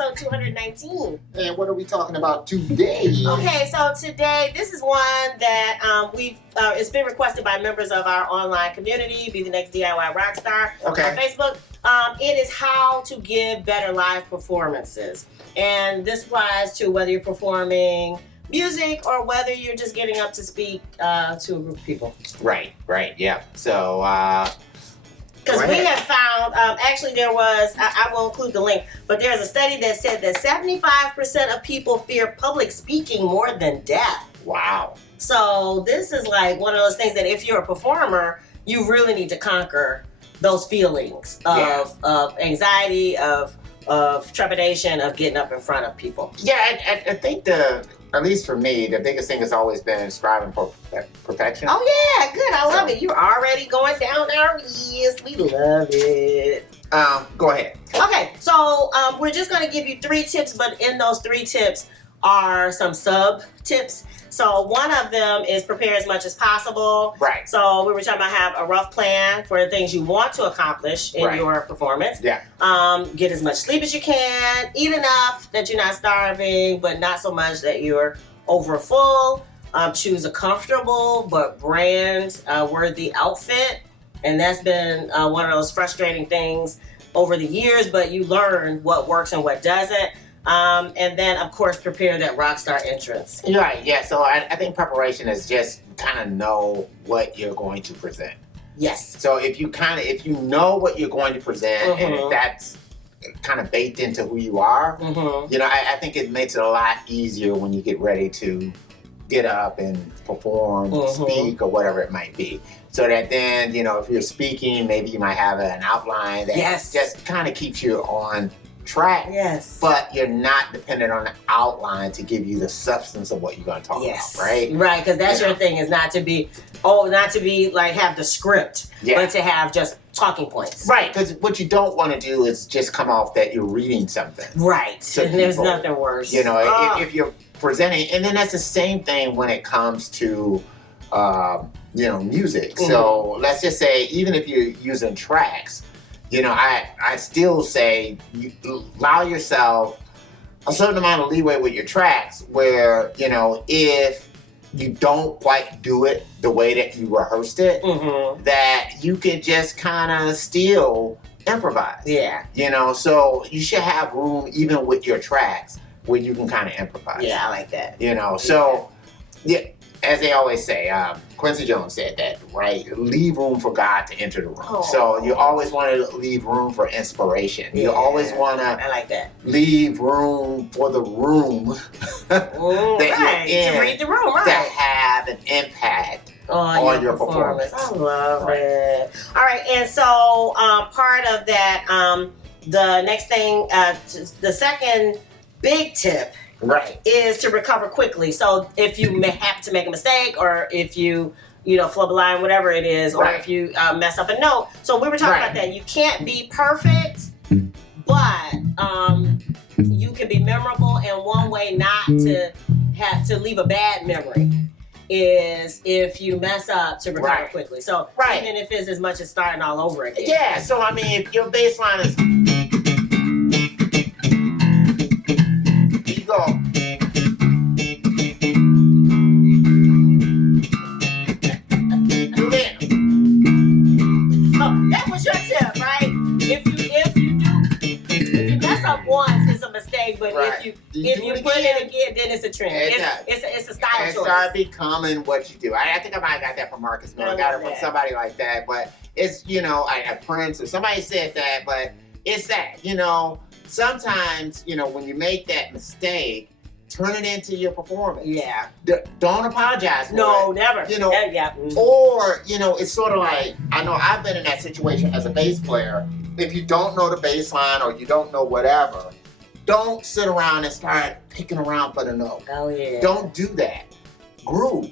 episode 219. And what are we talking about today? Okay, so today, this is one that it's been requested by members of our online community, Be the Next DIY Rockstar on Facebook. It is how to give better live performances. And this applies to whether you're performing music or whether you're just getting up to speak to a group of people. Right, yeah. So, because we have found, actually there was, I will include the link, but there's a study that said that 75% of people fear public speaking more than death. Wow. So this is like one of those things that if you're a performer, you really need to conquer those feelings of anxiety, of trepidation, of getting up in front of people. Yeah, I think at least for me, the biggest thing has always been striving for perfection. Oh yeah, good. I love it. You're already going down our list. We love it. Go ahead. Okay, so we're just going to give you 3 tips, but in those 3 tips are some sub tips. So one of them is prepare as much as possible. Right. So we were talking about have a rough plan for the things you want to accomplish in your performance. Yeah. Get as much sleep as you can. Eat enough that you're not starving, but not so much that you're over full. Choose a comfortable but brand worthy outfit. And that's been one of those frustrating things over the years, but you learn what works and what doesn't. And then, of course, prepare that rock star entrance. Right, yeah. So I think preparation is just kind of know what you're going to present. Yes. So if you know what you're going to present, and if that's kind of baked into who you are, you know, I think it makes it a lot easier when you get ready to get up and perform, speak, or whatever it might be. So that then, you know, if you're speaking, maybe you might have an outline that just kind of keeps you on track. Yes. But you're not dependent on the outline to give you the substance of what you're going to talk about, right? Right, because that's your thing, is not to be like have the script, but to have just talking points. Right, because what you don't want to do is just come off that you're reading something. Right, and there's nothing worse. You know, if you're presenting, and then that's the same thing when it comes to, you know, music. So let's just say, even if you're using tracks, you know, I still say you allow yourself a certain amount of leeway with your tracks where, you know, if you don't quite do it the way that you rehearsed it, that you can just kind of still improvise. Yeah. You know, so you should have room even with your tracks where you can kind of improvise. Yeah, I like that. You know, so, yeah, as they always say, Quincy Jones said that, right? Leave room for God to enter the room. So you always want to leave room for inspiration. You always want to I like that. Leave room for the room that you're in to read the room, to have an impact on your performance. I love it. All right, and so part of that, the next thing, the second big tip is to recover quickly. So if you may have to make a mistake, or if you flub a line, whatever it is, or if you mess up a note. So we were talking about that. You can't be perfect, but you can be memorable. And one way not to have to leave a bad memory is if you mess up, to recover quickly. So even if it's as much as starting all over again. Yeah. So I mean, if your bass line is go. Do it. Oh, that was your tip, right? If you mess up once, it's a mistake, but if you put it again, then it's a trend. It's a style choice. It started becoming what you do. I think I might have got that from Marcus Miller. I got it from somebody like that, but it's, you know, a Prince or somebody said that, but it's that, you know, sometimes, you know, when you make that mistake, turn it into your performance. Yeah. Don't apologize for it. No, never. You know, or, you know, it's sort of like, I know I've been in that situation as a bass player. If you don't know the bass line or you don't know whatever, don't sit around and start picking around for the note. Oh, yeah. Don't do that. Groove.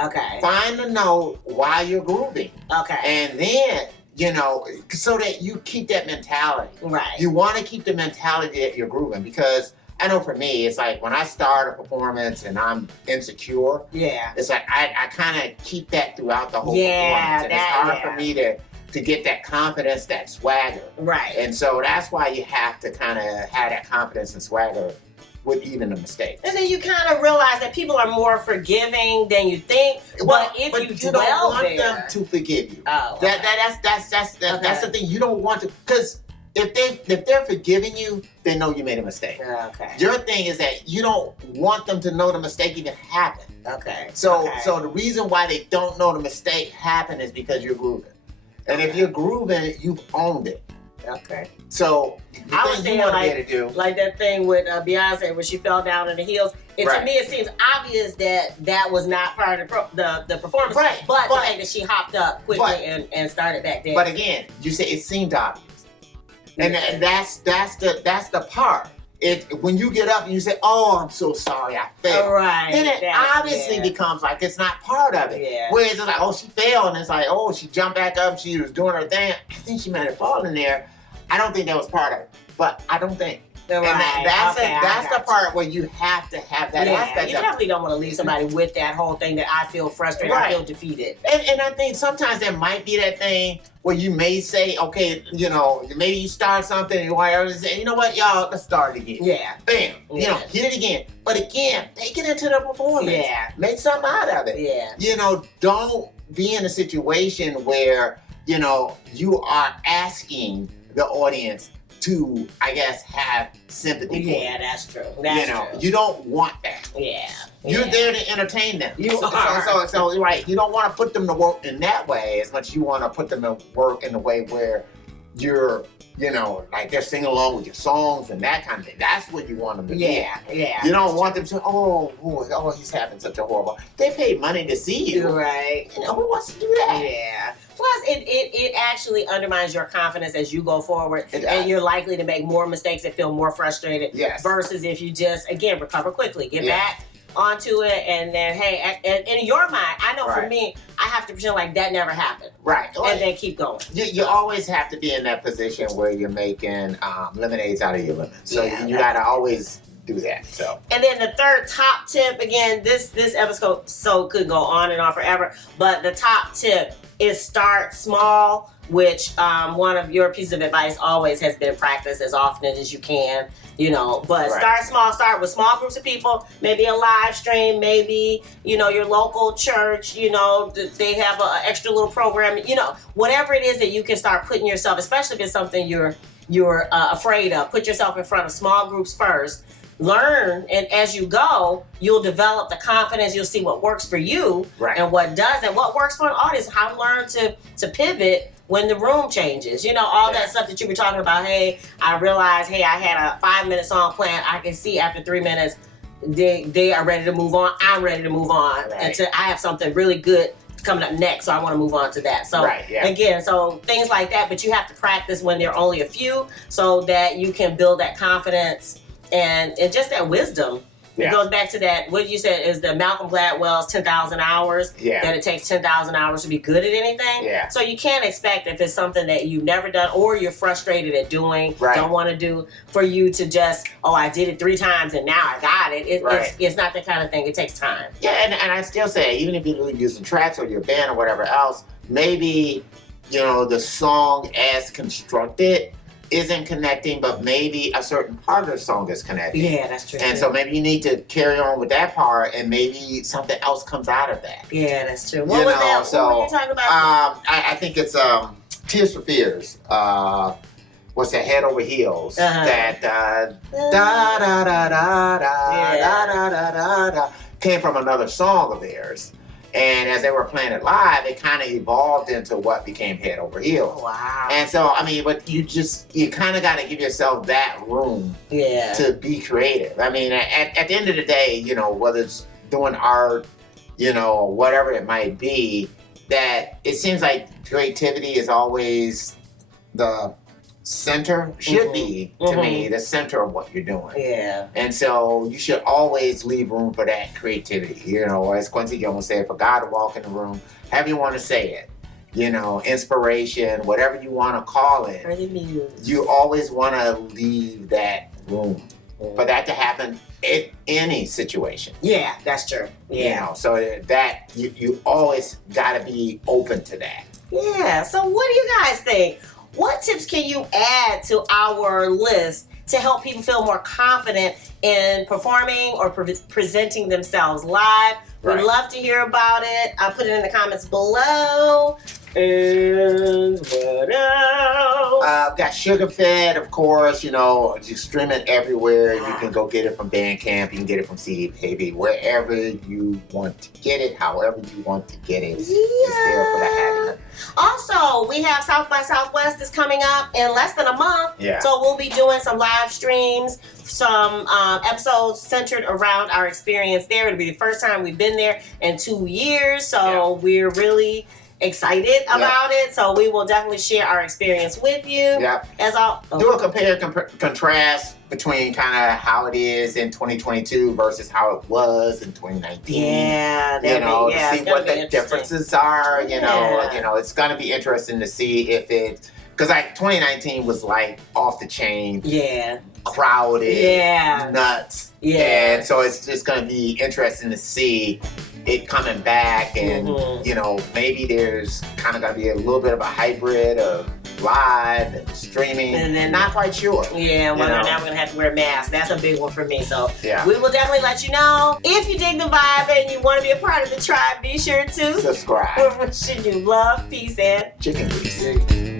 Okay. Find the note while you're grooving. Okay. And then, you know, so that you keep that mentality. Right. You want to keep the mentality that you're grooving, because I know for me, it's like when I start a performance and I'm insecure, it's like I kind of keep that throughout the whole performance. And it's hard for me to to get that confidence, that swagger. Right. And so that's why you have to kind of have that confidence and swagger with even the mistakes. And then you kind of realize that people are more forgiving than you think. But if you don't dwell want there, them to forgive you. Oh, okay. That's the thing. You don't want to, because if they're forgiving you, they know you made a mistake. Okay. Your thing is that you don't want them to know the mistake even happened. Okay. So Okay. so the reason why they don't know the mistake happened is because you're grooving. And if you're grooving, you've owned it. Okay. So the I was thing saying, you want like- to be able to do. Like that thing with Beyonce where she fell down in the heels. To Right. me, it seems obvious that was not part of the performance. Right, But the but- fact that she hopped up quickly but- and started back there. But again, you say it seemed obvious. And Yeah. that's the part. When you get up and you say, "Oh, I'm so sorry, I failed," Right. then it That- obviously yeah. becomes like it's not part of it. Yeah. Whereas it's like, "Oh, she fell," and it's like, "Oh, she jumped back up, she was doing her thing." I think she might have fallen there. I don't think that was part of it, but I don't think. Right. And that's Okay, I that's the got part where you have to have that you. aspect You of it. definitely don't want to leave somebody with that whole thing that I feel frustrated, I Right. feel defeated. And I think sometimes there might be that thing where you may say, okay, maybe you start something and whatever, and say, you know what, y'all, let's start it again. Yeah. Bam, Yeah. hit it again. But again, take it into the performance. Yeah. Make something out of it. Yeah. Don't be in a situation where, you are asking the audience to, I guess, have sympathy for Yeah, you. that's true. That's true. You don't want that. Yeah. You're Yeah. there to entertain them. You so, are. So, right, you don't want to put them to work in that way as much as you want to put them to work in the way where you're, like they're singing along with your songs and that kind of thing. That's what you want them to Yeah. Yeah. do. You don't want them to, oh, he's having such a horrible. They paid money to see you. You're right. Who wants to do that? Yeah. Plus, it actually undermines your confidence as you go forward, It does. and you're likely to make more mistakes and feel more frustrated. Yes. Versus if you just recover quickly, get Yeah. back onto it, and then hey, and in your mind, I know for Right. me, I have to pretend like that never happened, Right. and then keep going. You always have to be in that position where you're making lemonades out of your lemons. So Yeah, you got to always do that. So. And then the third top tip, again, this episode could go on and on forever, but the top tip is start small, which one of your pieces of advice always has been practice as often as you can, but Right. start small, start with small groups of people, maybe a live stream, maybe, your local church, they have an extra little program, whatever it is that you can start putting yourself, especially if it's something you're afraid of, put yourself in front of small groups first. Learn, and as you go, you'll develop the confidence. You'll see what works for you Right. and what doesn't. What works for an audience. How to learn to pivot when the room changes. All Yeah. that stuff that you were talking about. Hey, I realized. Hey, I had a 5-minute song planned. I can see after 3 minutes, they are ready to move on. I'm ready to move on. Right. I have something really good coming up next, so I want to move on to that. So Right, yeah. again, so things like that. But you have to practice when there are only a few, so that you can build that confidence. And just that wisdom. Yeah. It goes back to that, what you said is the Malcolm Gladwell's 10,000 hours. Yeah. That it takes 10,000 hours to be good at anything. Yeah. So you can't expect, if it's something that you've never done or you're frustrated at doing, Right. don't want to do, for you to just, I did it 3 times and now I got it. Right. It's not that kind of thing. It takes time. Yeah, and I still say, even if you're using tracks or your band or whatever else, maybe, the song as constructed isn't connecting, but maybe a certain part of the song is connecting. Yeah, that's true. And so maybe you need to carry on with that part, and maybe something else comes out of that. Yeah, that's true. What was that? So, what were you talking about? I think it's Tears for Fears. What's that? Head Over Heels. Uh-huh. That da da da da da da da da da came from another song of theirs. And as they were playing it live, it kind of evolved into what became Head Over Heels. Wow. And so, but you kind of got to give yourself that room to be creative. At the end of the day, whether it's doing art, whatever it might be, that it seems like creativity is always the center, should be, to me, the center of what you're doing. Yeah. And so you should always leave room for that creativity. As Quincy Gilman said, for God to walk in the room, however you want to say it, inspiration, whatever you want to call it, you always want to leave that room for that to happen in any situation. Yeah, that's true. Yeah. So that you always got to be open to that. Yeah. So what do you guys think? What tips can you add to our list to help people feel more confident in performing or presenting themselves live? We'd love to hear about it. I'll put it in the comments below. And what else? I've got Sugar Fed, of course. You know, you stream it everywhere. You can go get it from Bandcamp. You can get it from CD Baby. Wherever you want to get it, however you want to get it, it's there for the having. Also, we have South by Southwest is coming up in less than a month. Yeah. So we'll be doing some live streams, some episodes centered around our experience there. It'll be the first time we've been there in 2 years. So we're really excited about it. So we will definitely share our experience with you. Yep. As all do a contrast between kind of how it is in 2022 versus how it was in 2019. Yeah, you know, to see what the differences are. You know, it's gonna be interesting to see if it, because like 2019 was like off the chain. Yeah. Crowded. Nuts. Yeah. And so it's just gonna be interesting to see it coming back, and you know, maybe there's kind of gonna be a little bit of a hybrid of live and streaming, and then not quite sure. Yeah, whether or not we're gonna have to wear masks. That's a big one for me. So we will definitely let you know. If you dig the vibe and you want to be a part of the tribe, be sure to subscribe. We're wishing you love, peace, and chicken grease.